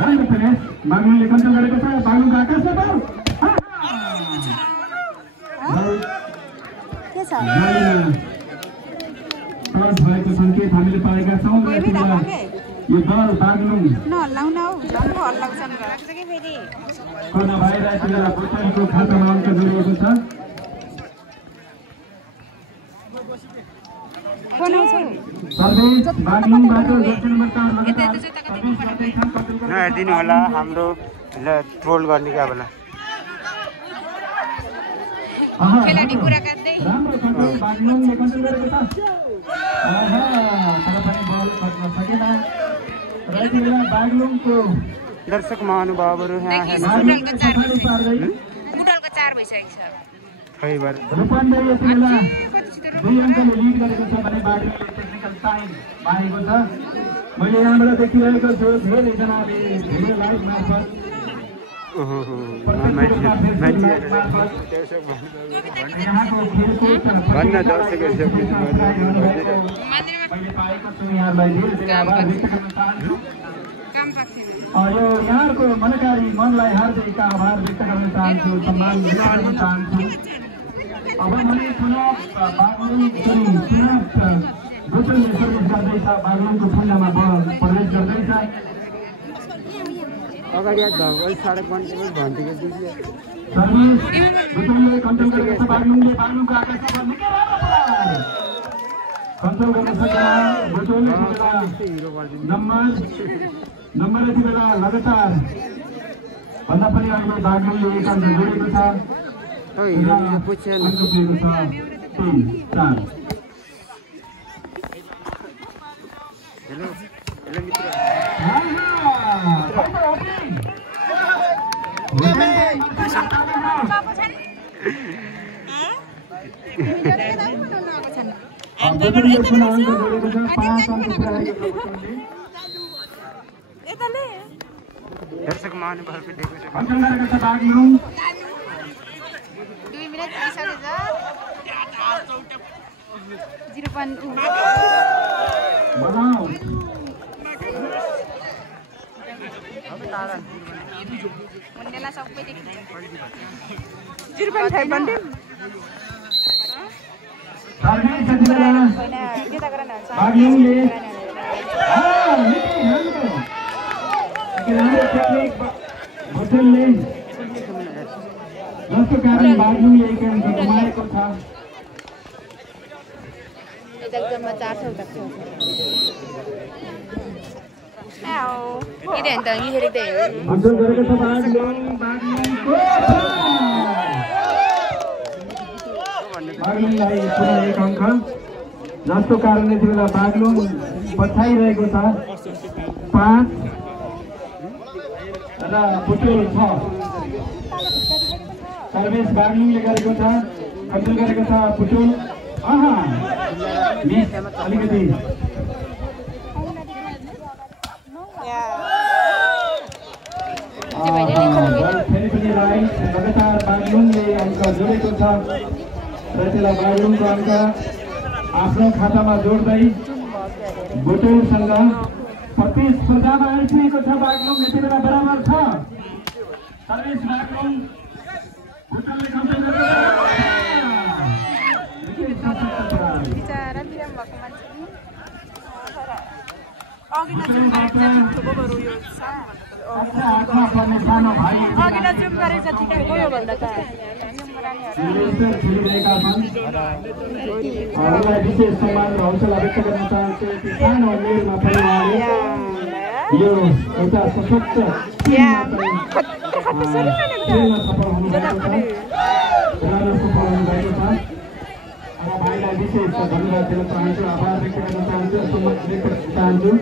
राम्रो press बागलुङले control गरेको छ बागलुङको आकाशमा बल के छ टस भएको सङ्केत हामीले पाएका छौँ यो बल बागलुङ नहल्लाउन हौ झन्को हल्लाउँछन् राख्छ कि फेरि कर्ना भएर यति बेला भुटानको खातामा अङ्क जोडिएको छ नहेरिदिनु होला हाम्रो ट्रोल गर्ने क्या बेला खेलाडी कुरा गर्दै दर्शक महानुभावहरू यहाँ बुटलको 4 भइसकेको छ खै भएर दुई अङ्कले लिड गरेको छ भने बागलुङले टेक्निकल टाइम मागेको छ मैले यहाँबाट देखिरहेको छु धेरैजनाले धेरै लाइभ मार्फत भन्न दर्शकहरू मैले पाएको छु यहाँलाई धेरै आभार व्यक्त गर्न चाहन्छु यो यहाँहरूको मनकारी मनलाई हार्दिक आभार व्यक्त गर्न चाहन्छु सम्मान गर्न चाहन्छु अब मैले चुनाव बागलुङ भुटानले सर्भिस गर्दैछ बागलुङको खुल्लामा बल प्रवेश गर्दैछ अगाडि आज सडक बन्द भन्थ्यो सर्भिस भुटानले कन्ट्रोल गरेको छ बागलुङले बागलुङको आकाशमा निकै राम्रो कन्ट्रोल गर्न सकेन भुटानले नम्बर यति बेला लगातार भन्दा पनि अहिले बागलुङले एक अङ्क जोडेको छ दर्शक महानुभावको दिएको छ बागलुङ 2 मिनेट पुगिसकेछ 0.2 बनाऊ मुन्नेला सबै देखिन्छ 0.5 बन्दिम बागलुङले भुटानले जसको कारण बागलुङले एक अङ्क गुमाएको छ एकदममा 400 तक इधर त यो हेर्दै कन्ट्रोल गरेको छ बागलुङलाई पुरा एक अङ्क जसको कारणले त्यो बेला बागलुङ पछाइरहेको छ 5 र पुटुल 6 सर्भिस बागलुङले गरेको छ कन्ट्रोल गरेको छ पुटुल मिस अलिकति फेरि पनि राइट लगातार बागलुङले अङ्क जोडेको छ र त्यसलाई बागलुङको अङ्क आफ्नो खातामा जोड्दै बुटुलसँग 25 स्पर्धामा आइपुगेको छ बागलुङ यति बेला बराबर छ सर्भिस बागलुङ बुटुलले कन्ट्रोल गरेको बिचारा बिराम भएको मान्छे अघि नजुम गरेको जति ठुलो बरु यो अघि नजुम गरेको जति गयो भन्दा त विशेष सम्मान र हौसला व्यक्त गर्न चाहन्छु सानो उमेरमा पनि यो एउटा सशक्त सफल हुनुभएको छ भाइलाई विशेष धन्यवाद दिन चाहन्छु आभार व्यक्त गर्न चाहन्छु सम्मान व्यक्त गर्न चाहन्छु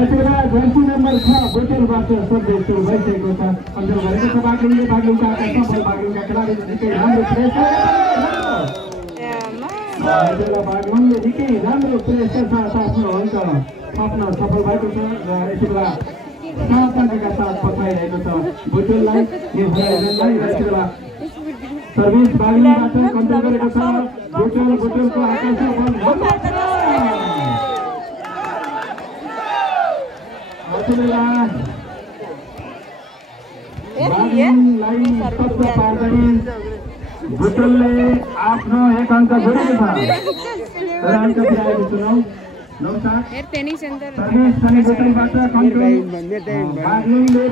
यति बेला जर्सी नम्बर 6 बुटुलबाट सर्भिस सुरु भइसकेको छ कन्ट्रोल गरेको छ बागलुङले बागलुङका आकाशमा बल बागलुङका खेलाडीले निकै राम्रो प्रेस बागलुङले निकै राम्रो प्रेसका साथ आफ्नो अङ्क थप्न सफल भएको छ र यति बेला 7 अङ्कका साथ पछाइरहेको छ बुटुललाई निर्भरलाई र यति बेला सर्भिस बागलुङबाट कन्ट्रोल गरेको छ बुटुलको आकाशमा बल यति बेला बागलुङलाई तत्त्व पार्दै बुटोलले आफ्नो 1 अङ्क जोडेको छ तर अङ्क पुर्याएको चुनाउ नौसाद ट्रेनिङ सेन्टर सर्भिस अनि बुटोलबाट कन्ट्रोल बागलुङले